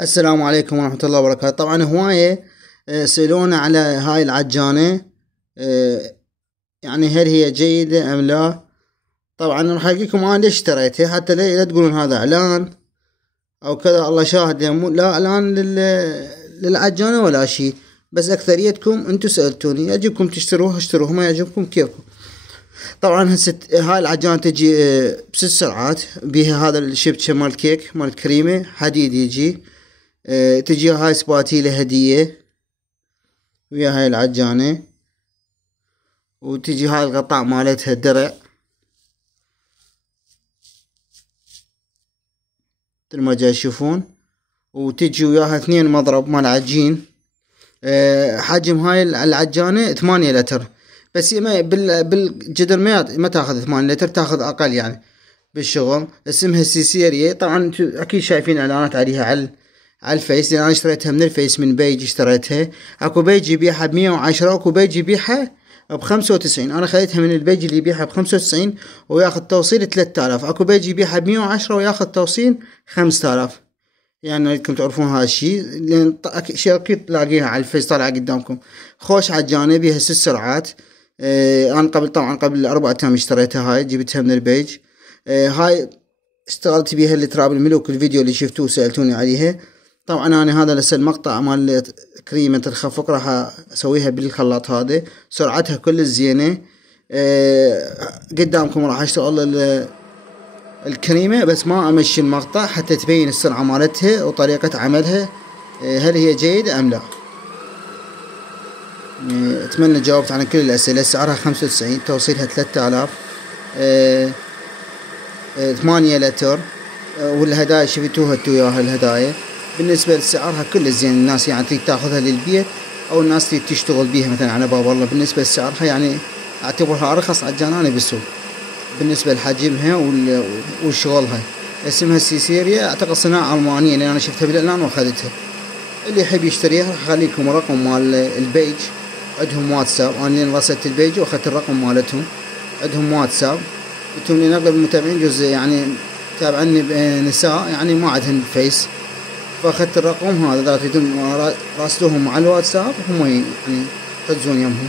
السلام عليكم ورحمة الله وبركاته. طبعا هواية سألونا على هاي العجانة، يعني هل هي جيدة أم لا. طبعا راح أحكيكم أنا ليش اشتريتها، حتى لا تقولون هذا إعلان أو كذا. الله شاهد، لا إعلان للعجانة ولا شيء، بس أكثريتكم أنتم سألتوني، يعجبكم تشتروها اشتروها، ما يعجبكم كيفكم. طبعا هاي العجانة تجي ب6 سرعات، بيها هذا الشبكة مال كيك مال كريمة حديد يجي. تجي هاي سباتيلة هدية ويا هاي العجانة، وتجي هاي الغطاء مالتها الدرع مثل ما جاي تشوفون، وتجي وياها 2 مضرب مال عجين. حجم هاي العجانة 8 لتر، بس بالجدر ما تاخذ 8 لتر، تاخذ اقل يعني بالشغل. اسمها سيسيريا، طبعا اكيد شايفين اعلانات عليها على الفيس، لان انا اشتريتها من الفيس، من بيج اشتريتها. اكو بيج يبيعها ب110، واكو بيج يبيعها ب95. انا خذيتها من البيج اللي يبيعها ب95 وياخذ توصيل 3000. اكو بيج يبيعها ب110 وياخذ توصيل 5000. يعني اريدكم تعرفون هذا الشيء، لان شيء اكيد تلاقيها على الفيس طالعه قدامكم. خوش عجانه بيها 6 سرعات. انا قبل 4 ايام اشتريتها، هاي جبتها من البيج. هاي اشتغلت بيها لتراب الملوك، الفيديو اللي شفتوه سألتوني عليها. طبعا انا هذا لسه المقطع مال كريمة الخفق راح اسويها بالخلاط هذا، سرعتها كل زينة. قدامكم راح اشتغل الكريمة، بس ما امشي المقطع حتى تبين السرعة مالتها وطريقة عملها، هل هي جيدة ام لا. اتمنى جاوبت عن كل الاسئلة. سعرها 95، توصيلها 3000، 8 لتر، والهدايا شفتوها انتو وياها الهدايا. بالنسبة لسعرها كل زين، الناس يعني تريد تاخذها للبيت، او الناس تريد تشتغل بيها مثلا على باب الله. بالنسبة لسعرها يعني اعتبرها ارخص عجانة بالسوق بالنسبة لحجمها وشغلها. اسمها سيسيريا، اعتقد صناعة المانية، لان انا شفتها بالاعلان واخذتها. اللي يحب يشتريها راح اخليكم رقم مال البيج، عندهم واتساب. انا لين رسلت البيج واخذت الرقم مالتهم، عندهم واتساب. انتم لين اغلب المتابعين جزء يعني تابعني نساء، يعني ما عندهن فيس، فاخذت الرقم هذا. اذا تريدون راسلوهم على الواتساب هم يعني يحجزون يمهم.